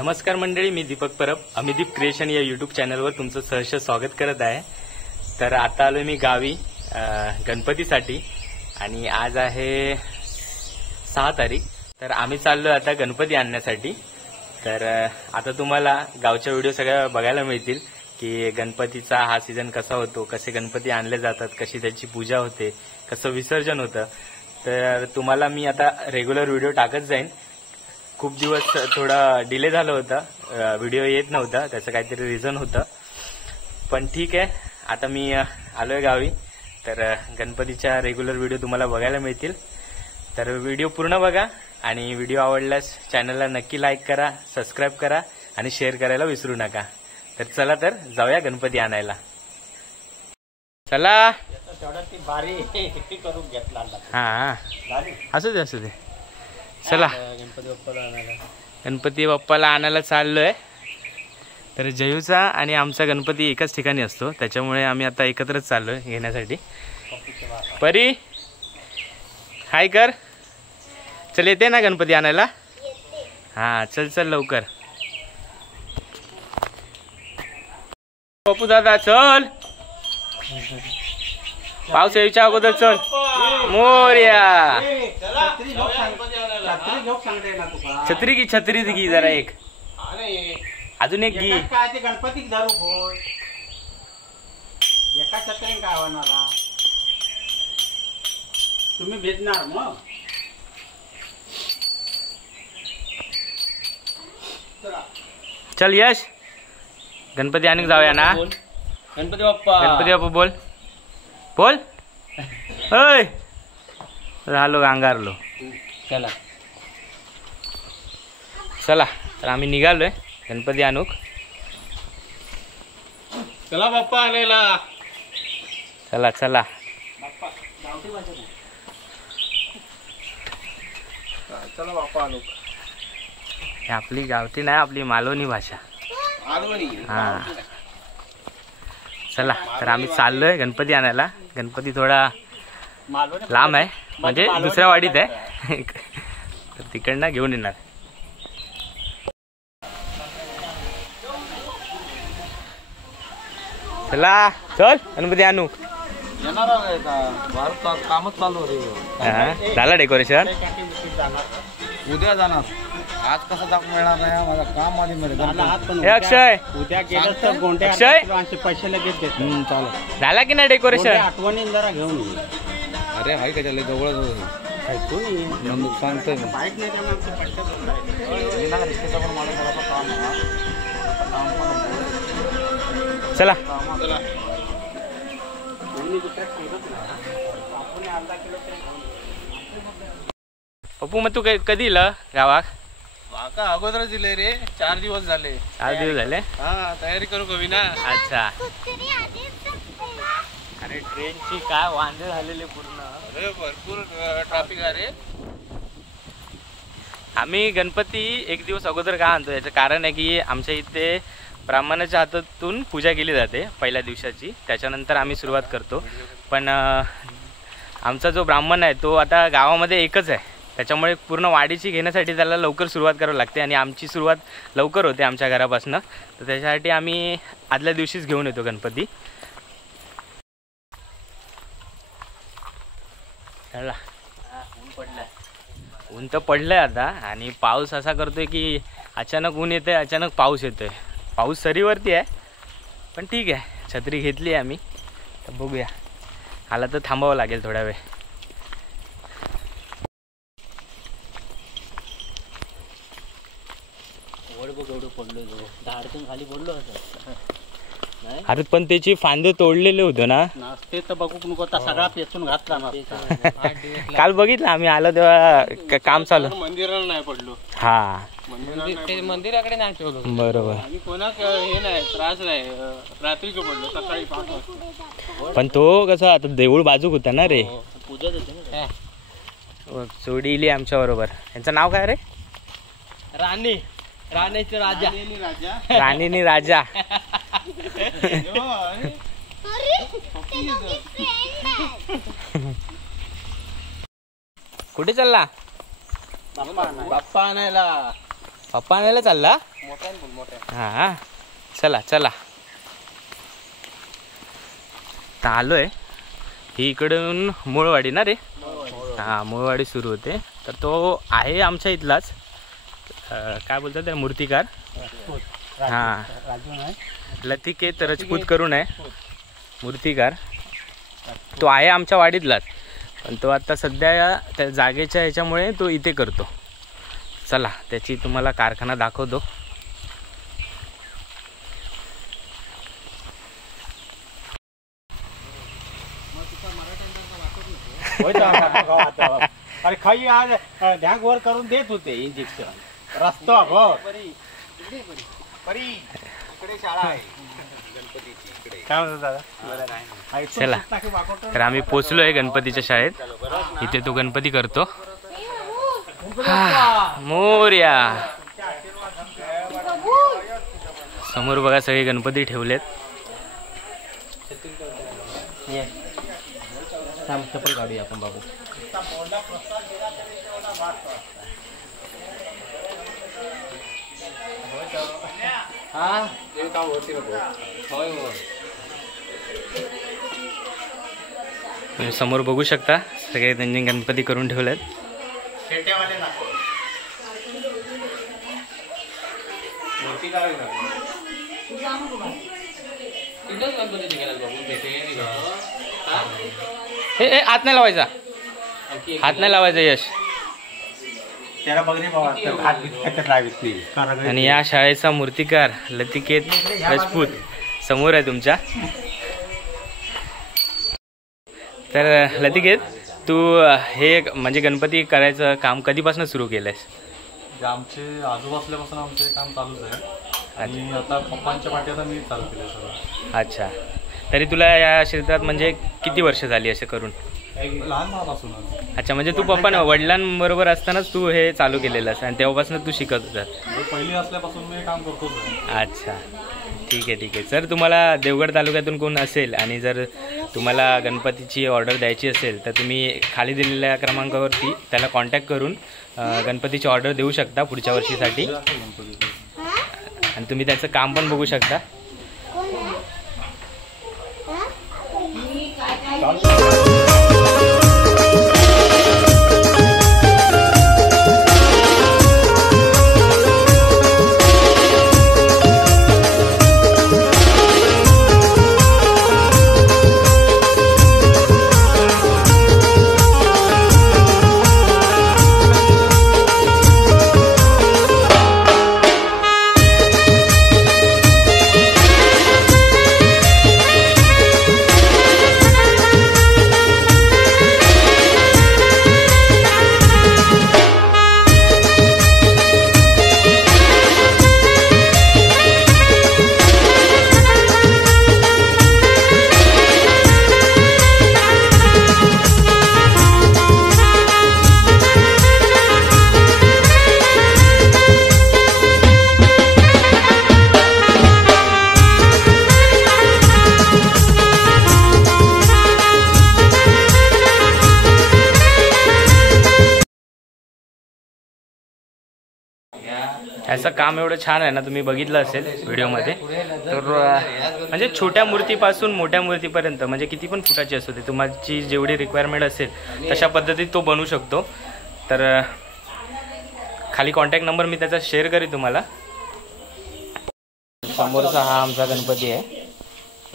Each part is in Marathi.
नमस्कार मंडळी, मी दीपक परब अमिदीप क्रिएशन या यूट्यूब चॅनलवर तुमचं सहर्ष स्वागत करत आहे। तर आता आलोय मी गावी गणपतीसाठी आणि आज आहे 6 तारीख। तर आम्ही चाललोय आता गणपती आणण्यासाठी। तर आता तुम्हाला गावच्या व्हिडिओ सगळ्या बघायला मिळतील की गणपतीचा हा सीझन कसा होतो, कसे गणपती आणले जातात, कशी त्याची पूजा होते, कसं विसर्जन होतं। तर तुम्हाला मी आता रेग्युलर व्हिडिओ टाकत जाईन। खूप दिवस थोडा डिले झाला होता, व्हिडिओ येत नव्हता, त्याचं काहीतरी रिझन होतं, पण ठीक आहे। आता मी आलोय गावी, तर गणपतीच्या रेग्युलर व्हिडिओ तुम्हाला बघायला मिळतील। तर व्हिडिओ पूर्ण बघा आणि व्हिडिओ आवडल्यास चॅनलला नक्की लाईक करा, सबस्क्राईब करा आणि शेअर करायला विसरू नका। तर चला तर जाऊया गणपती आणायला। चला हा असू दे चला गणपती बाप्पाला आणायला चाललोय। तर जयूचा आणि आमचा गणपती एकाच ठिकाणी असतो, त्याच्यामुळे आम्ही आता एकत्रच चाललोय घेण्यासाठी। परी हाय कर, चल येते ना गणपती आणायला? हा चल चल लवकर। पप्पू दादा चल, पाऊस यायच्या अगोदर चल। मोर्या छत्री की छत्री घी जरा एक, अजून एक घी। गणपती धरू एका छत्री काय होणार, तुम्ही भेटणार मग। चल यश, गणपती आणून जाऊया ना। गणपती बाप्पा, गणपती बाप्पा बोल बोल। ओय राहिलो अंगारलो। चला चला तर आम्ही निघालोय गणपती आणूक। चला बाप्पा आणायला, चला चला। चला बाप्पा आणू। आपली गावठी नाही, आपली मालवणी भाषा। हा चला तर आम्ही चाललोय गणपती आणायला। गणपती थोडा लांब आहे, म्हणजे दुसऱ्या वाडीत आहे, तर तिकडनं घेऊन येणार। चला चल गणपती आणू। कामच चालू रे, झालं डेकोरेशन? उद्या जाणार, आज कसं दाखवून मिळणार नाही, माझा काम आली। अक्षय उद्या गेलं तर गोंडे अक्षय पैसे लगेच देत। चालेल, झाला की नाही डेकोरेशन? आठवणी जरा घेऊन ये। अरे हाय का त्याला जवळच सांगतोय बाईक नाही चला पप्पू, मग तू कधी इलं गावाक? माका अगोदरच दिले रे, 4 दिवस झाले। 4 दिवस झाले? हा, तयारी करू कवी ना। अच्छा, अरे ट्रेनची काय वांदे झालेले पूर्ण, अरे भरपूर ट्रॅफिक आहे रे। आम्ही गणपती एक दिवस अगोदर का आणतो, याचं कारण आहे की आमच्या इथे ब्राह्मणाच्या हातातून पूजा केली जाते पहिल्या दिवसाची, त्याच्यानंतर आम्ही सुरुवात करतो। पण आमचा जो ब्राह्मण आहे तो आता गावामध्ये एकच आहे, त्याच्यामुळे पूर्ण वाडीची घेण्यासाठी त्याला लवकर सुरुवात करावी लागते आणि आमची सुरुवात लवकर होते आमच्या घरापासून। तर त्याच्यासाठी आम्ही आदल्या दिवशीच घेऊन येतो गणपती। चला, ऊन तर पडलंय आता आणि पाऊस असा करतोय की अचानक ऊन येतंय, अचानक पाऊस येतोय। पाऊस सरीवरती आहे, पण ठीक आहे, छत्री घेतली आहे आम्ही, तर बघूया, आला तर थांबावं लागेल थोडा वेळ। खाली पडलो अरे पण त्याची फांदे तोडलेले होते ना, ते तर बघू नको, सगळा पेचून घातला ना। काल बघितलं आम्ही आलो तेव्हा काम चालू। मंदिराला नाही पडलो, हा मंदिराकडे नाही ठेवलो, बरोबर। आणि कोणाक हे नाही, त्रास नाही, रात्रीच पडलो, सकाळी 5 वाजता। पण तो कसा आता देऊळ बाजूक होता ना रे, पूजा देते ना। जोडी इली आमच्या बरोबर। यांचं नाव काय रे? राणी, राणीचे राजा, राणीनी राजा। कुठे चालला? बाप्पा आणायला चालला? हा चला चला तर आलोय. ही इकडून मूळवाडी ना रे. हा मूळवाडी सुरू होते. तर तो आहे आमच्या इथलाच काय बोलतात ते मूर्तिकार. हा लतिकेत राजपूत करून आहे मूर्तिकार. तो आहे आमच्या वाडीतलाच पण तो आता सध्या त्या जागेच्या ह्याच्यामुळे तो इथे करतो. चला त्याची तुम्हाला कारखाना दाखवतो. अरे खाई आज ढॅग वर करून देत होते इंजेक्शन रस्ता इकडे शाळा आहे गणपतीची. काय म्हणतो दादा? चला तर आम्ही पोचलोय गणपतीच्या शाळेत. इथे तो गणपती करतो. मोरया. समोर बघा सगळे गणपती ठेवलेत. चप्पल काढूया आपण बाबू. तुम्ही समोर बघू शकता सगळे त्यांनी गणपती करून ठेवलेत. हे हात नाही लावायचा. हात नाही लावायचा यश. आणि या शाळेचा मूर्तिकार लतिकेत राजपूत समोर आहे तुमच्या. तर लतिकेत तू हे म्हणजे गणपती करायचं काम कधीपासून सुरू केलंयस? आमचे आजोबा असल्यापासून आमचे काम चालूच आहे आणि आता पप्पांच्या पाठी आता मी चालू केलं सगळं. अच्छा. तरी तुला या क्षेत्रात म्हणजे किती वर्ष झाली असे करून? लहानपणापासून. अच्छा म्हणजे तू पप्पा वडिलांबरोबर असतानाच तू हे चालू केलेलं आणि तेव्हापासून तू शिकत होता? पहिली असल्यापासून मी काम करतोच. अच्छा ठीक आहे ठीक आहे. जर तुम्हाला देवगड तालुक्यातून कोण असेल आणि जर तुम्हाला गणपतीची ऑर्डर द्यायची असेल तर तुम्ही खाली दिलेल्या क्रमांकावरती त्याला कॉन्टॅक्ट करून गणपतीची ऑर्डर देऊ शकता पुढच्या वर्षीसाठी. आणि तुम्ही त्याचं काम पण बघू शकता. याचं काम एवढं छान आहे ना, तुम्ही बघितलं असेल व्हिडिओमध्ये. तर म्हणजे छोट्या मूर्तीपासून मोठ्या मूर्तीपर्यंत म्हणजे किती पण फुटाची असू दे, तुम्हाची जेवढी रिक्वायरमेंट असेल तशा पद्धतीत तो बनवू शकतो. तर खाली कॉन्टॅक्ट नंबर मी त्याचा शेअर करेन तुम्हाला. समोरचा हा आमचा गणपती आहे.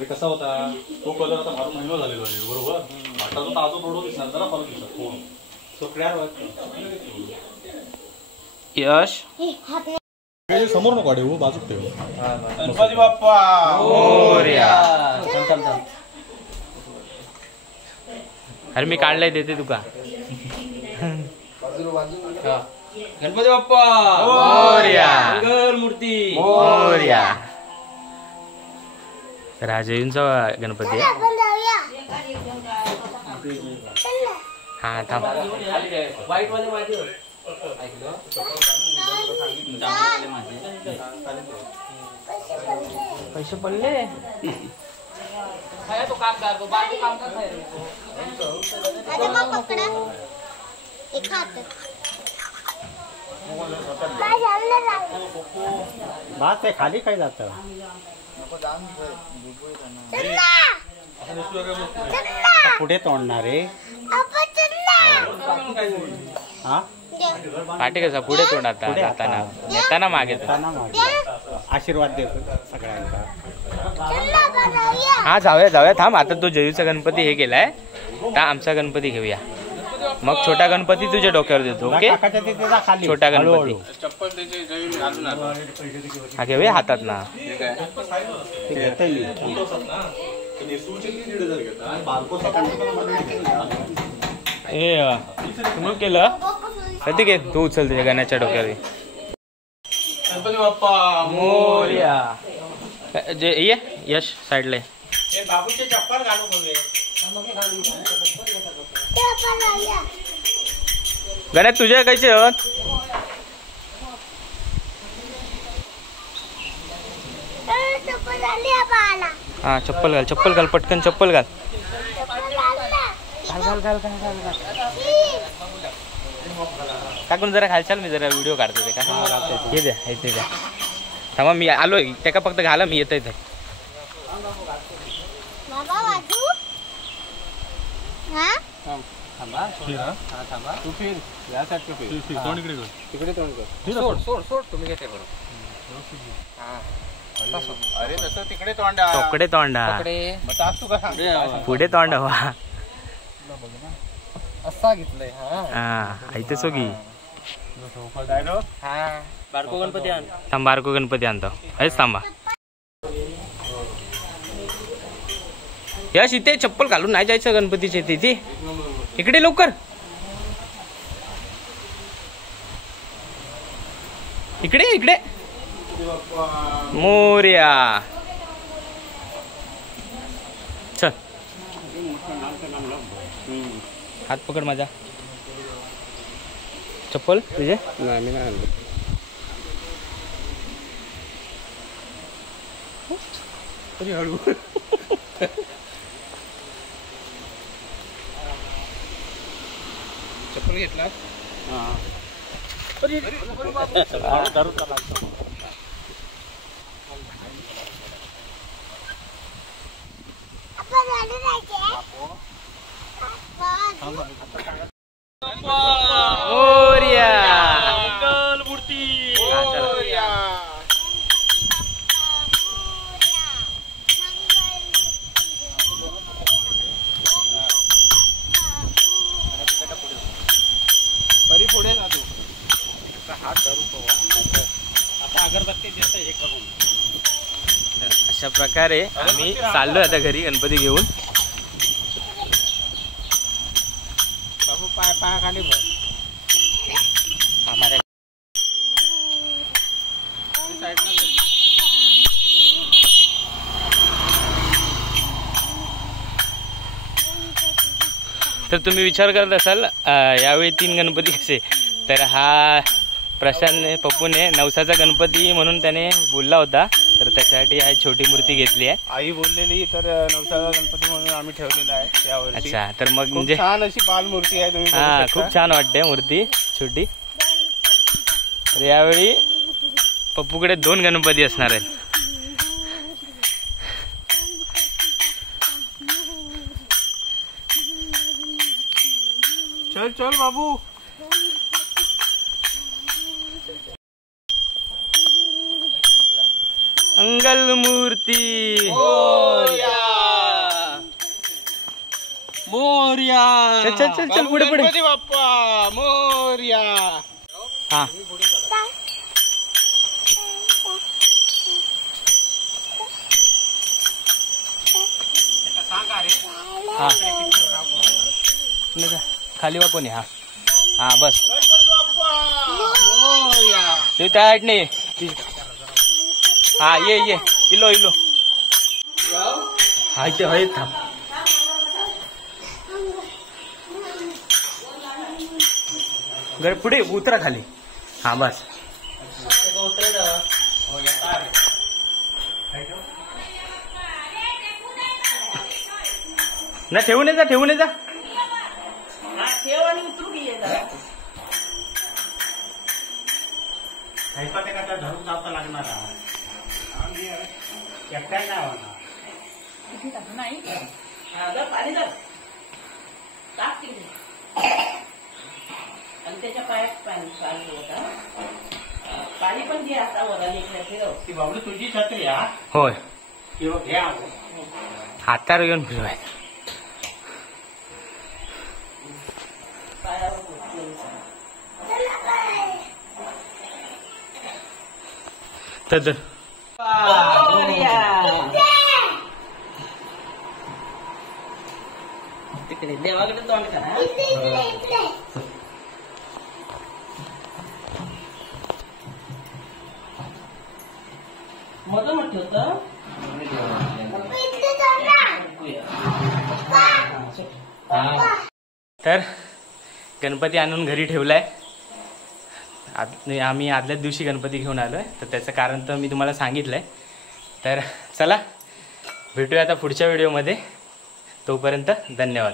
कसा होता तो कलर आता मारून महिना झालेला आहे बरोबर. आता तो ताजो थोडं दिसणार जरा फरक दिसणार. यश समोर नको वाढे बाजूक ठेव. गणपती बाप्पा मोरया. अरे मी काढलाय देते तुका. गणपती बाप्पा मोरया. मंगल मूर्ती मोरया. राजयूंचा गणपती आहे. हा थांब. वाईट मध्ये माझी पैसे पडले. तो काम करतो बाकी काम करत नाही. भात ते खाली काय जातं पुढे तोडणार रे हा पाठी कसा पुढे तोंड आता पुढे जाताना आता. येताना मागे तर. त्यांना मागे आशीर्वाद देतो सगळ्यांचा हा जाऊया जाऊया थांब आता तो जयूचा गणपती हे केलाय तर आमचा गणपती घेऊया मग छोटा गणपती तुझ्या डोक्यावर देतो ओके काकाच्या तिथे जा खाली छोटा गणपती. हळूहळू. हा घेऊया हातात ना ते घेतोय मी. हे तुम्ही केलं कधी घे तू उचल तुझ्या गण्याच्या डोक्यावर गणपती बाप्पा मोरया जे ये यश साईडला बाबूचे चप्पल घालू बघे गण्यात तुझ्या कायचे आहोत हा चप्पल घाल पटकन चप्पल घाल काकून जरा घालचाल मी जरा व्हिडिओ काढतो ते का हे द्या इथे द्या थांबा मी आलोय त्या फक्त घाला मी येतोय इथे तू फिर यासाठी फिर तोंड इकडे कर. तिकडे तोंड कर सोड तुम्ही घेते बरोबर अरे तसं तिकडे तोंड तोकडे तोंडा तू कसा पुढे तोंड हवा असा घेतलंय हा इथे सोगी बारको गणपती आण थांब बारको गणपती आणतो हेच थांबा यश इथे चप्पल घालून नाही जायचं गणपतीचे तिथे इकडे लवकर इकडे इकडे मोरया चल हात पकड माझा चप्पल तुझे नाही मी नाही आणलं तरी हळू चप्पल घेतला मोरया तरी पुढे जातो हात धरू आता अगरबत्ती देतं हे करून अशा प्रकारे आम्ही चाललोय आता घरी गणपती घेऊन बाबू पायाखाली भर आम्हाला तर तुम्ही विचार करत असाल यावेळी 3 गणपती कसे तर हा प्रशांतने पप्पूने नवसाचा गणपती म्हणून त्याने बोलला होता तर त्याच्यासाठी हा छोटी मूर्ती घेतली आहे आई बोललेली तर नवसाचा गणपती म्हणून आम्ही ठेवलेला आहे यावर्षी अच्छा तर मग खूप म्हणजे छान अशी बालमूर्ती आहे तुम्ही हा बघू शकता. खूप छान वाटते मूर्ती छोटी तर यावेळी पप्पूकडे 2 गणपती असणार आहेत चल चल बाबू अंगल मूर्ती मोरया चल चल चल चल पुढे पुढे गणपती बाप्पा मोरया हा हा खाली वा कोणी हा हा बस गणपती बाप्पा मोरया ते त्या नाही हा ये इलो इलो हा इथे हळद थांब घर पुढे उतरा खाली हा बस ना ठेवून ये जा ऐकते का त्या धरून जावं लागणार एकट्या नाही होणार नाही पाणी टाक आणि त्याच्या पायात पाणी होता पाणी पण घे आता वराने फिरव ती बाबडी तुझी छत्री हा होय किंवा घ्या हातावर घेऊन फिरवायचं. पायावर तर तिकडे देवाकडे तोंड करा. मोठं मोठं होतं तर गणपती आणून घरी ठेवलाय. आम्ही आदल्याच दिवशी गणपती घेऊन आलोय, तर त्याचं कारण तर मी तुम्हाला सांगितलंय. तर चला भेटूया आता पुढच्या व्हिडिओमध्ये. तोपर्यंत धन्यवाद.